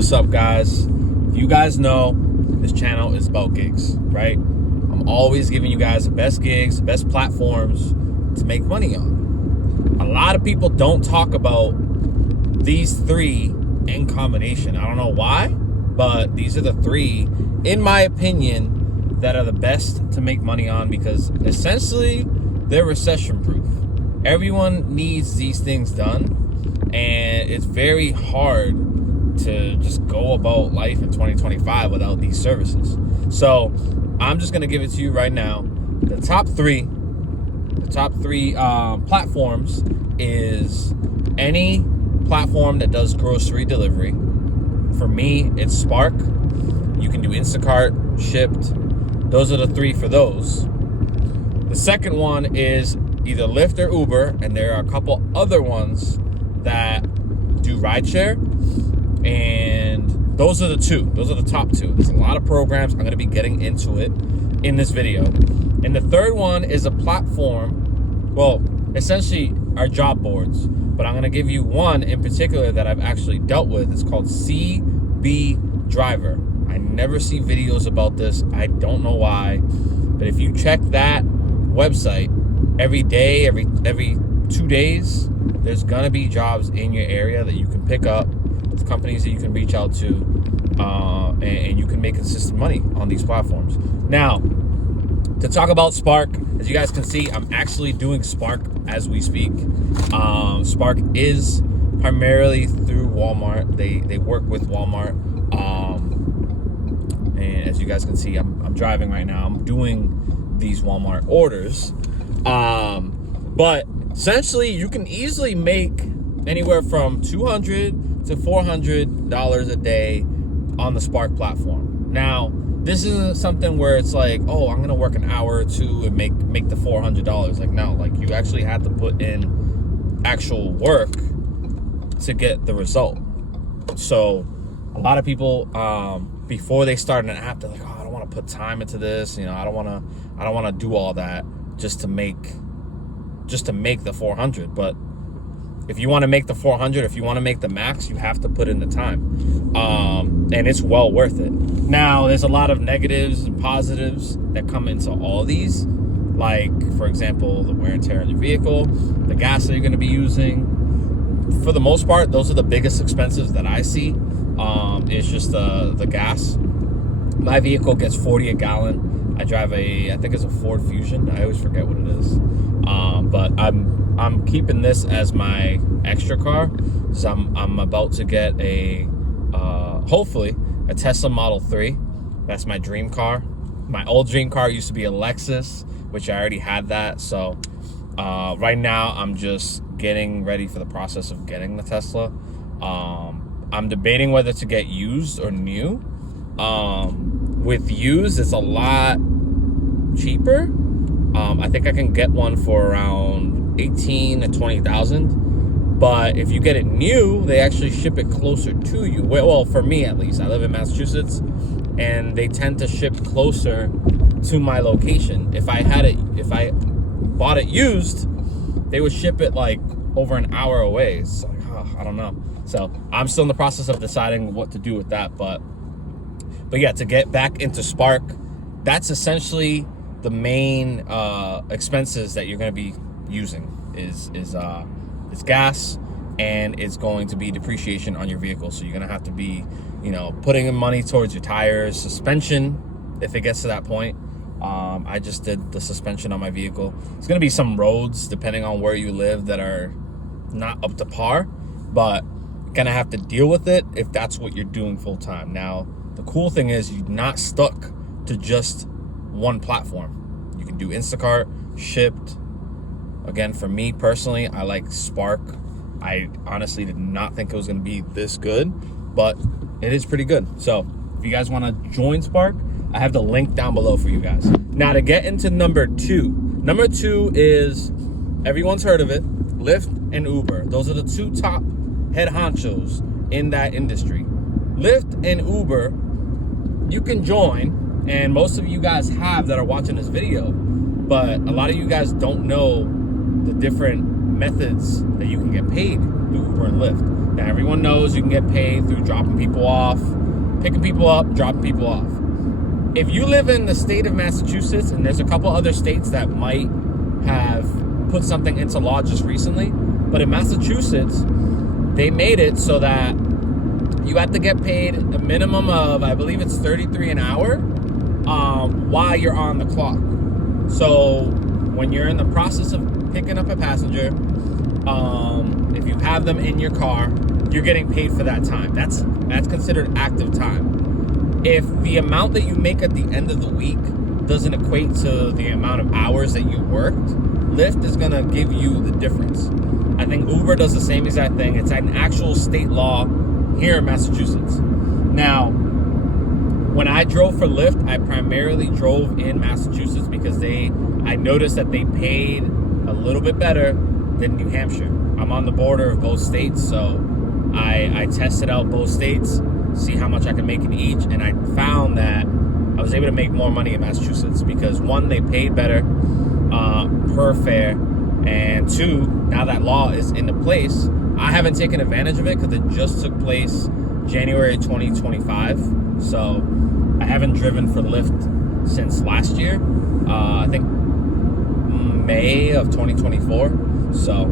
What's up, guys? If you guys know, this channel is about gigs, right? I'm always giving you guys the best gigs, the best platforms to make money on. A lot of people don't talk about these three in combination. I don't know why, but these are the three, in my opinion, that are the best to make money on because essentially they're recession proof. Everyone needs these things done, and it's very hard to just go about life in 2025 without these services. So I'm just going to give it to you right now. The top three platforms is any platform that does grocery delivery. For me, it's Spark. You can do Instacart, Shipt. Those are the three for those. The second one is either Lyft or Uber, and there are a couple other ones that do rideshare, and those are the two. Those are the top two. There's a lot of programs. I'm going to be getting into it in this video. And the third one is a platform, well, essentially our job boards, but I'm going to give you one in particular that I've actually dealt with. It's called CB Driver. I never see videos about this. I don't know why, but if you check that website every day, every 2 days, there's gonna be jobs in your area that you can pick up. It's companies that you can reach out to, and you can make consistent money on these platforms. Now, to talk about Spark, as you guys can see, I'm actually doing Spark as we speak. Spark is primarily through Walmart. They work with Walmart. And as you guys can see, I'm driving right now. I'm doing these Walmart orders. But essentially, you can easily make anywhere from $200 to $400 a day on the Spark platform. Now, this isn't something where it's like, oh, I'm gonna work an hour or two and make the $400. Like, no, like you actually have to put in actual work to get the result. So a lot of people, before they start an app, they're like, oh, I don't want to put time into this. You know, I don't want to do all that just to make the 400. But if you want to make the 400, if you want to make the max, you have to put in the time, and it's well worth it. Now, there's a lot of negatives and positives that come into all these, like, for example, the wear and tear on your vehicle, the gas that you're going to be using. For the most part, those are the biggest expenses that I see. It's just the gas. My vehicle gets 40 a gallon. I drive I think it's a Ford Fusion. I always forget what it is. But I'm keeping this as my extra car. So I'm about to get hopefully a Tesla Model 3. That's my dream car. My old dream car used to be a Lexus, which I already had that. So right now I'm just getting ready for the process of getting the Tesla. I'm debating whether to get used or new. With used, it's a lot cheaper. I think I can get one for around 18 to 20,000. But if you get it new, they actually ship it closer to you. Well, for me at least, I live in Massachusetts, and they tend to ship closer to my location. If I bought it used, they would ship it like over an hour away. It's like, I don't know. So I'm still in the process of deciding what to do with that. But yeah, to get back into Spark, that's essentially the main expenses that you're going to be using is gas, and it's going to be depreciation on your vehicle. So you're going to have to be, putting in money towards your tires, suspension, if it gets to that point. I just did the suspension on my vehicle. It's going to be some roads, depending on where you live, that are not up to par, but you're going to have to deal with it if that's what you're doing full time. Now, the cool thing is you're not stuck to just one platform. You can do Instacart, Shipt. Again, for me personally, I like Spark. I honestly did not think it was going to be this good, but it is pretty good. So if you guys want to join Spark, I have the link down below for you guys. Now, to get into number two. Number two is, everyone's heard of it, Lyft and Uber. Those are the two top head honchos in that industry. Lyft and Uber, you can join, and most of you guys have that are watching this video, but a lot of you guys don't know the different methods that you can get paid through Uber and Lyft. Now, everyone knows you can get paid through dropping people off, picking people up, dropping people off. If you live in the state of Massachusetts, and there's a couple other states that might have put something into law just recently, but in Massachusetts, they made it so that you have to get paid a minimum of, I believe it's $33 an hour, while you're on the clock. So when you're in the process of picking up a passenger, if you have them in your car, you're getting paid for that time. That's considered active time. If the amount that you make at the end of the week doesn't equate to the amount of hours that you worked, Lyft is gonna give you the difference. I think Uber does the same exact thing. It's an actual state law here in Massachusetts. Now, when I drove for Lyft, I primarily drove in Massachusetts because I noticed that they paid a little bit better than New Hampshire. I'm on the border of both states, so I tested out both states, see how much I can make in each, and I found that I was able to make more money in Massachusetts because, one, they paid better per fare, and two, now that law is into place, I haven't taken advantage of it because it just took place January 2025, so I haven't driven for Lyft since last year, I think May of 2024, so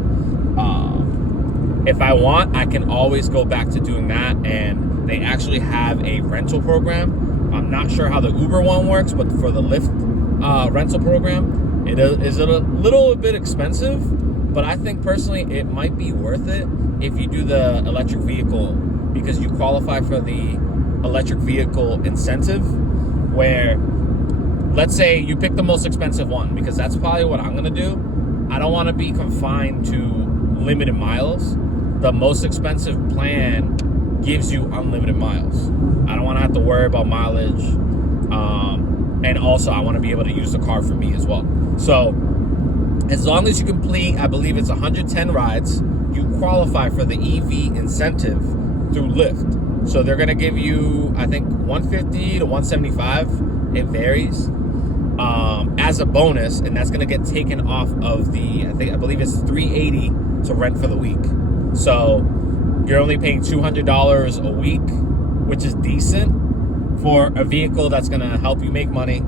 if I want, I can always go back to doing that, and they actually have a rental program. I'm not sure how the Uber one works, but for the Lyft rental program, it is a little bit expensive, but I think personally it might be worth it if you do the electric vehicle, because you qualify for the electric vehicle incentive, where let's say you pick the most expensive one, because that's probably what I'm gonna do. I don't want to be confined to limited miles. The most expensive plan gives you unlimited miles. I don't want to have to worry about mileage, and also I want to be able to use the car for me as well. So as long as you complete, I believe it's 110 rides, you qualify for the EV incentive through Lyft. So they're going to give you, I think, 150 to 175, it varies, as a bonus, and that's going to get taken off of I believe it's 380 to rent for the week. So you're only paying $200 a week, which is decent for a vehicle that's going to help you make money.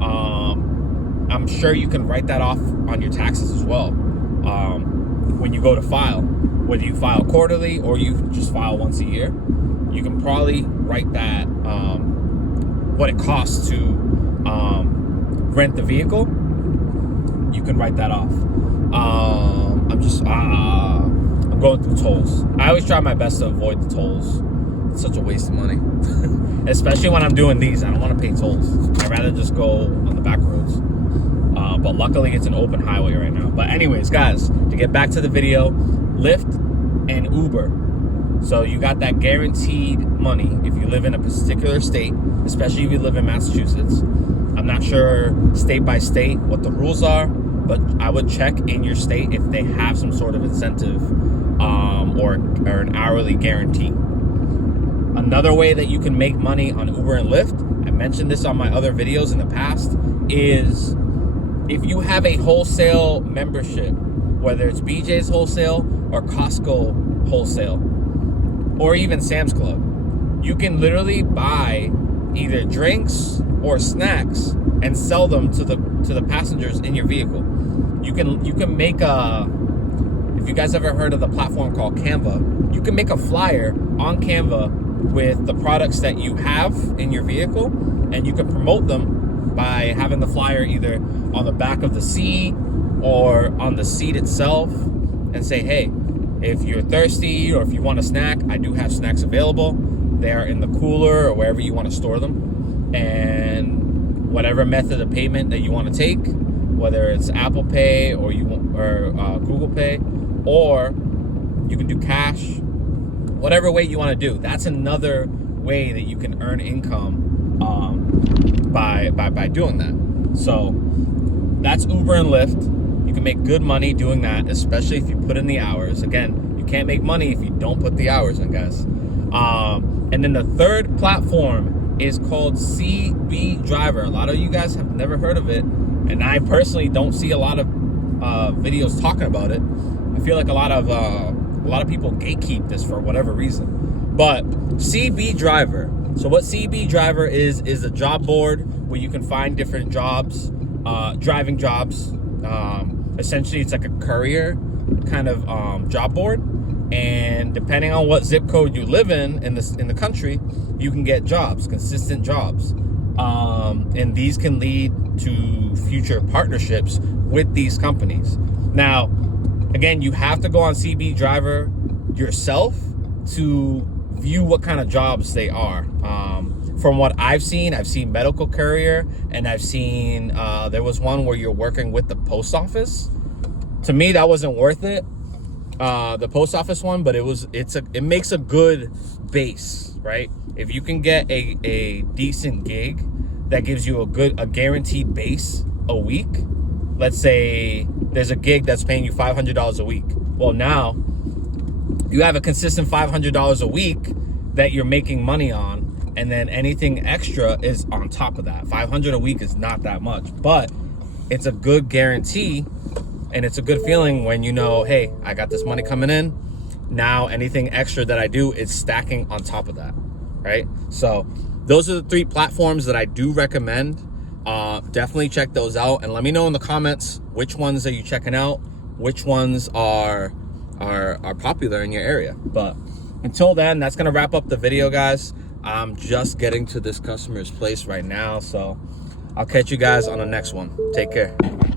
I'm sure you can write that off on your taxes as well when you go to file. Whether you file quarterly or you just file once a year, you can probably write that, what it costs to rent the vehicle, you can write that off. I'm going through tolls. I always try my best to avoid the tolls. It's such a waste of money. Especially when I'm doing these. I don't want to pay tolls. I'd rather just go on the back roads. But luckily it's an open highway right now. But anyways, guys, to get back to the video, Lyft and Uber. So you got that guaranteed money if you live in a particular state, especially if you live in Massachusetts. I'm not sure state by state what the rules are, but I would check in your state if they have some sort of incentive or an hourly guarantee. Another way that you can make money on Uber and Lyft, I mentioned this on my other videos in the past, is if you have a wholesale membership, whether it's BJ's Wholesale or Costco Wholesale, or even Sam's Club, you can literally buy either drinks or snacks and sell them to the passengers in your vehicle. You can make if you guys ever heard of the platform called Canva, you can make a flyer on Canva with the products that you have in your vehicle, and you can promote them by having the flyer either on the back of the seat or on the seat itself, and say, hey, if you're thirsty or if you want a snack, I do have snacks available. They are in the cooler or wherever you want to store them. And whatever method of payment that you want to take, whether it's Apple Pay or Google Pay, or you can do cash, whatever way you want to do. That's another way that you can earn income by doing that. So that's Uber and Lyft. You can make good money doing that, especially if you put in the hours. Again, you can't make money if you don't put the hours in, guys. And then the third platform is called CB Driver. A lot of you guys have never heard of it, and I personally don't see a lot of videos talking about it. I feel like a lot of A lot of people gatekeep this for whatever reason. But CB Driver. So what CB Driver is a job board where you can find different jobs, driving jobs. Essentially, it's like a courier kind of job board. And depending on what zip code you live in the country, you can get jobs, consistent jobs. And these can lead to future partnerships with these companies. Now, again, you have to go on CB Driver yourself to view what kind of jobs they are. From what I've seen medical courier, and I've seen there was one where you're working with the post office. To me, that wasn't worth it, the post office one, but it makes a good base, right? If you can get a decent gig that gives you a guaranteed base a week. Let's say there's a gig that's paying you $500 a week. Well, now you have a consistent $500 a week that you're making money on, and then anything extra is on top of that. $500 a week is not that much, but it's a good guarantee, and it's a good feeling when you know, hey, I got this money coming in. Now anything extra that I do is stacking on top of that, right? So those are the 3 platforms that I do recommend. Definitely check those out, and let me know in the comments which ones are you checking out, which ones are popular in your area. But until then, that's gonna wrap up the video, guys. I'm just getting to this customer's place right now, so I'll catch you guys on the next one. Take care.